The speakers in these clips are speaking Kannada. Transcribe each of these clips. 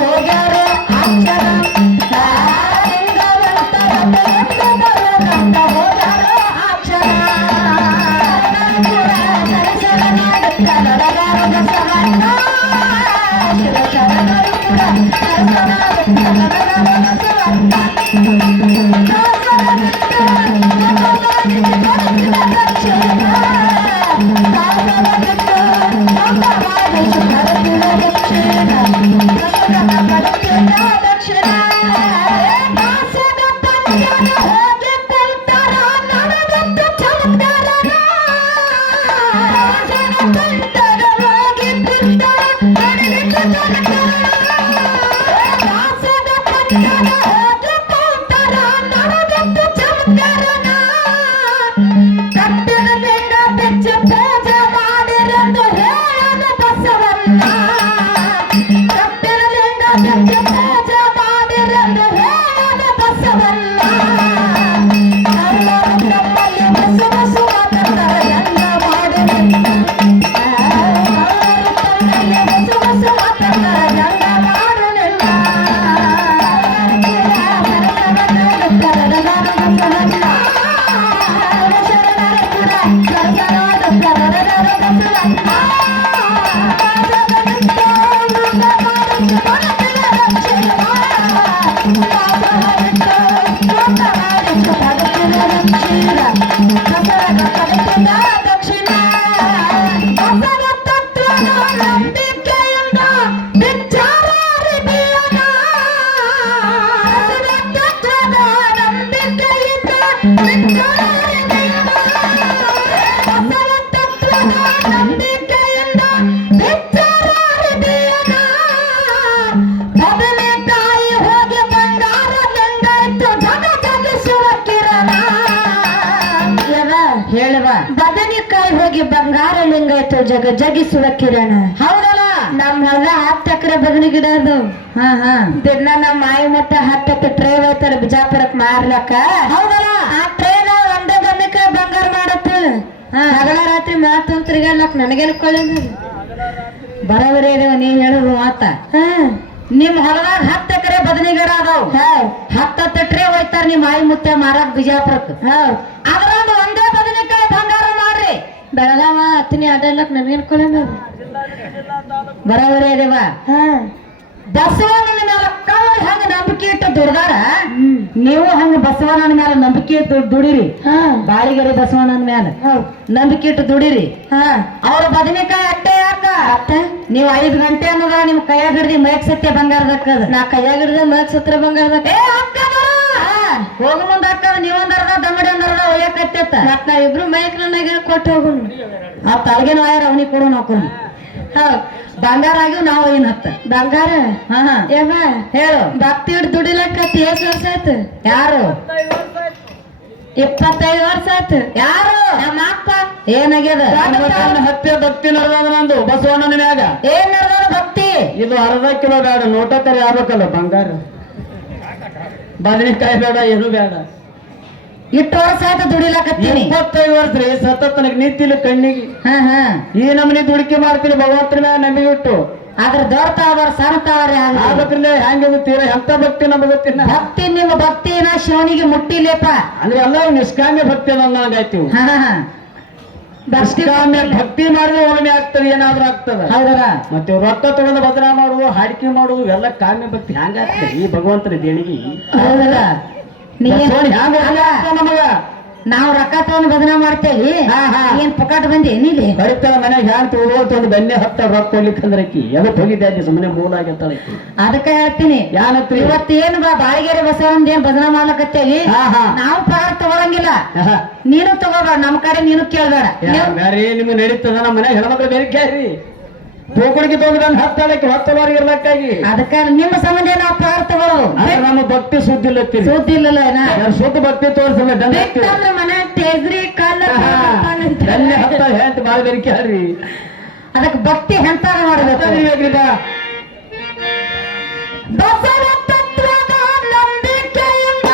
ಹೋಗ್ಯಾರ ಬದನೆಕಾಯಿ ಹೋಗಿ ಬಂಗಾರ ಲಿಂಗಾಯ್ತು ಜಗ ಜಗಿಸುವ ಕಿರಣ. ಹೌದಲ್ಲ, ನಮ್ ಹೊಲ 10 ಎಕರೆ ಬದನೆ ಗಿಡ ಅದು. ದಿನ ನಮ್ಮ ಮಾಯಿ ಮಟ್ಟ 10 ಟ್ರೇ ಹೋಯ್ತಾರ ಬಿಜಾಪುರಕ್ ಮಾರ್ಲಕ್ಕ. ಹೌದಲ್ಲ, ಆ ಟ್ರೇನ ಒಂದೇ ಬದನೆಕಾಯಿ ಬಂಗಾರ ಮಾಡತ್ತ. ಹಗಲ ರಾತ್ರಿ ಮಾತು ತಿರ್ಗಾಡ್ಲಕ್ ನನಗೇನು ಕೊಳ್ಳ ಬರವರೇ ನೀವ್ ಹೇಳುದು ಮಾತ. ನಿಮ್ ಹೊಲದಾಗ 10 ಎಕರೆ ಬದನೆ ಗಿಡ ಅದಾವ್. 10 ಟ್ರೇ ಹೋಯ್ತಾರ ನಿಮ್ ಮಾಯಿ ಮುತ್ತೆ ಮಾರಕ್ ಬಿಜಾಪುರಕ್. ಅದ್ರೊಂದು ಒಂದೇ ಬದನೆಕಾಯಿ ಬಂಗಾರ ಮಾಡ್ರಿ. ಬೆಳಗಾವ ಹತ್ತಿನಿ ಅಡ್ಡಾಡ್ಲಕ್ ನನ್ಗೇನ್ ಕೊಳ್ಳ ಬರವರೇ ದೇವ. ಬಸವಣ್ಣನ ಮೇಲೆ ಕಳ್ಳ ಹಂಗ ನಂಬಿಕೆ ಇಟ್ಟು ದುಡ್ದಾರ, ನೀವು ಹಂಗ ಬಸವಣ್ಣನ ಮೇಲೆ ನಂಬಿಕೆ ಇಟ್ಟು ದುಡಿರಿ. ಬಾಳಿಗರಿ ಬಸವಣ್ಣನ ಮೇಲೆ ನಂಬಿಕೆ ಇಟ್ಟು ದುಡಿರಿ. ಅವ್ರ ಬದನೆಕಾಯಿ ಅಟ್ಟೆ ಯಾಕ ನೀವ್ 5 ಗಂಟೆ ಅನ್ನೋದ ನಿಮ್ ಕೈಯಾಗ ಹಿಡ್ದಿ ಮೈಕ್ ಸತ್ಯ ಬಂಗಾರದಕ್ಕದ. ನಾ ಕೈಯಾಗ ಹಿಡ್ದ ಮೈಕ್ ಸತ್ರ ಬಂಗಾರದಕ್ಕ ಹೋಗ ಮುಂದ ಹಾಕದ. ನೀವೊಂದರ್ದ ದಮ್ಮಡಿ ಒಂದರ್ದ ಒಯ್ಯಕತ್ತ. ಮತ್ ನಾವ್ ಇಬ್ರು ಮೈಕ್ ನನಗೆ ಕೊಟ್ಟು ಹೋಗುಣ. ಆ ತಲೆಗೇನು ವಾಯರ್ ಅವನಿಗೆ ಕೊಡು ಹಾಕೋಣ. ಬಂಗಾರ ಆಗಿವ್ ನಾವು ಏನ್ ಹತ್ತ ಬಂಗಾರ. ಹೇಳು, ಭಕ್ತಿ ಹಿಡ್ ದುಡಿಲಕ್ಕ ಎಷ್ಟ್ ವರ್ಷ ಆಯ್ತು? ಯಾರು? 25 ವರ್ಷ ಆಯ್ತು. ಯಾರು? ನಮ್ಮ ಅಪ್ಪ. ಏನಾಗ್ಯದ? ಹತ್ಯೆ ಭಕ್ತಿ ನಡೆದ ನಂದು ಬಸವಣ್ಣನ ಮ್ಯಾಗ. ಏನ್ ನಡೆದ ಭಕ್ತಿ? ಇದು 60 ಕಿಲೋ ಬೇಡ, ನೋಟ ಕರಿ ಆಗ್ಬೇಕಲ್ಲ ಬಂಗಾರ. ಬದನೆಕಾಯಿ ಬೇಡ, ಏನು ಬೇಡ. ಇಟ್ಟು ವರ್ಷ ಆಯ್ತು ದುಡಿಲಕತ್ತೀನಿ. 25 ವರ್ಷ ರೀ ಸತತ ನನಗೆ ನಿಂತಿಲ್ಲ ಕಣ್ಣಿಗೆ. ಈ ನಮ್ಮನಿ ದುಡಿಕೆ ಮಾಡ್ತೀನಿ ಭಗವಂತನ ಮ್ಯಾಗ ನಂಬಿಕೆ ಇಟ್ಟು. ಅದ್ರ ದೊಡ್ಡವ್ರ ಸಣ್ಣತವ್ರ ಆಗ್ಬೇಕ್ರಿಲ್ಲ. ಹೆಂಗ ತೀರ ಎಂತ ಭಕ್ತಿ ನಮಗೆ ಗೊತ್ತಿಲ್ಲ. ಭಕ್ತಿ ನಿಮ್ಮ ಭಕ್ತಿನ ಶಿವನಿಗೆ ಮುಟ್ಟಿಲೇಪ ಅಂದ್ರೆ ಎಲ್ಲ ನಿಷ್ಕಾಮ್ಯ ಭಕ್ತಿ ಅನ್ನಂಗಾಯ್ತು. ನಿಷ್ಕಾಮ್ಯ ಭಕ್ತಿ ಮಾಡಿದ್ರೆ ಒಮ್ಮೆ ಆಗ್ತದೆ, ಏನಾದ್ರೂ ಆಗ್ತದ. ಹೌದಲ್ಲ, ಮತ್ತೆ ರೊಕ್ಕ ತಗೊಂಡು ಭದ್ರ ಮಾಡುದು, ಹಾಡಿಕೆ ಮಾಡುದು ಎಲ್ಲ ಕಾಮ್ಯ ಭಕ್ತಿ ಹ್ಯಾಂಗಾಗ್ತದೆ ಈ ಭಗವಂತನ ದೇಣಿಗೆ. ಹೌದಲ್ಲ, ನಮಗ ನಾವು ರೊಕ್ಕ ತಗೊಂಡು ಬದನಾ ಮಾಡ್ತೇವಿ. ಏನ್ ಪುಕಾಟ್ ಬಂದಿ ನೀಲಿ ಬರೀತಾರ ಮನೆಗೆ ಹ್ಯಾಂಗ ತಗೊಂಡು ಬೆನ್ನೆ ಹತ್ತ ರೊಕ್ಕ ಹೋಗ್ಲಿಕ್ಕಂದ್ರಕಿ ಎದಕ್ ಹೋಗಿದ್ದೆ ಸುಮ್ಮನೆ ಮೂಲ ಆಗತ್ತಾಳ. ಅದಕ್ಕೆ ಹೇಳ್ತೀನಿ, ಇವತ್ತೇನು ಬಾಳಿಗೆರೆ ಬಸವಣ್ಣ ಏನ್ ಬದನಾ ಮಾಡ್ಲಕತ್ತೇವಿ. ನಾವು ಪಗಾರ ತಗೊಳಂಗಿಲ್ಲ, ನೀನು ತಗೋಬೇಡ. ನಮ್ ಕಡೆ ನೀನು ಕೇಳ್ಬೇಡ. ಬ್ಯಾರಿ ನಿಮ್ಗೆ ನಡೀತದ. ನಮ್ಮ ಮನೆ ಹೆಣ್ಮಕ್ಳು ಬೇರೆ ಕ್ಯಾರಿ ತೋಕಡಿಗೆ ತಗೊಂಡ್ ಹತ್ತಾಳಕ್ಕೆ ಹೊತ್ತಲವರಿಗೆ ಇರ್ಬೇಕಾಗಿ. ಅದಕ್ಕೆ ನಿಮ್ಮ ಸಂಬಂಧ ನಾವು ಪಗಾರ ತಗೊಳ್ಳೋ. ನಮ್ಮ ಭಕ್ತಿ ಸುದ್ದಿ ಇಲ್ಲ, ಸುದ್ದಿ ಇಲ್ಲ. ಸುದ್ದ ಭಕ್ತಿ ತೋರಿಸಲ್ಲ. ಮನೆ ಟೇಜ್ರಿ ಕಲ್ಲ ಹತ್ತ ಹೆಂತ ಬಾಳ ಬೇರೆ ಕ್ಯಾರಿ. ಅದಕ್ಕೆ ಭಕ್ತಿ ಹೆಂತಾರ ಮಾಡ್ಬೇಕು. ಬಸವ ತತ್ವದ ನಂಬಿಕೆಯಿಂದ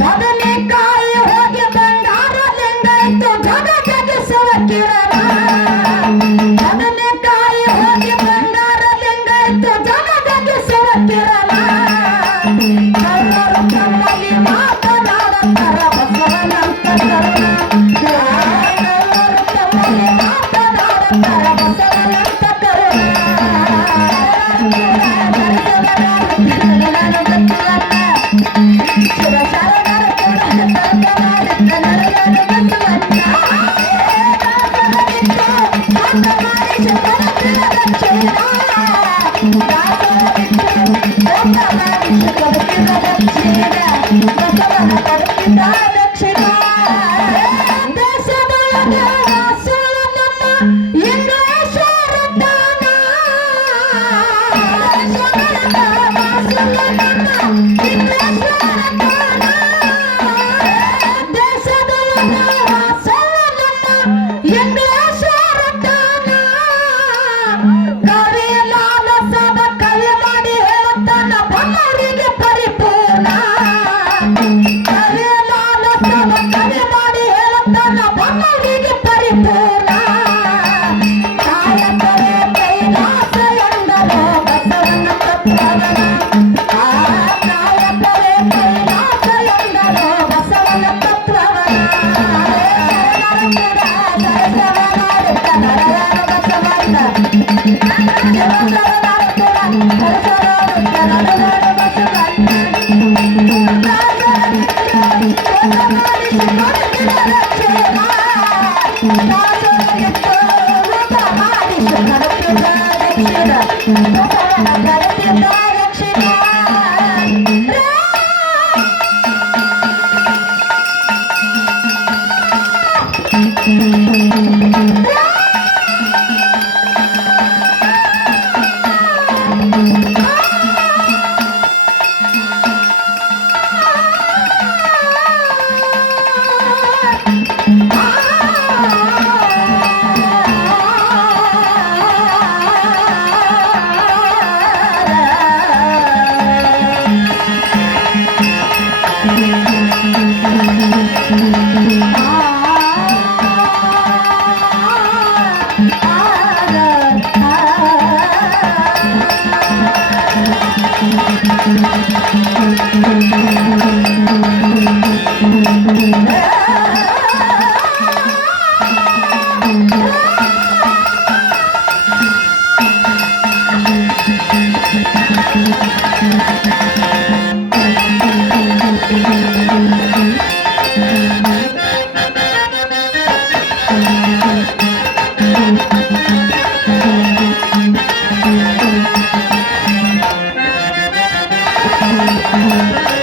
ಬದನೆಕಾಯಿ ಹೋಗಿ ಬಂಗಾರ ಲಿಂಗಾಯ್ತು ಜಗ ಜಗಿಸುವ ಕಿರಣ. ಬದನೆಕಾಯಿ ಹೋಗಿ ಬಂಗಾರ ಲಿಂಗಾಯ್ತು ಜಗ ಜಗಿಸುವ ಕಿರಣ. ಕಳ್ಳರು ತಮ್ಮಲ್ಲಿ ಮಾತನಾಡುತ್ತರ ಬಸವನಂತ ಕರುಣ. ಕಳ್ಳರು ತಮ್ಮಲ್ಲಿ ಮಾತನಾಡುತ್ತರ ಬಸವನಂತ ಕರುಣ. Thank you.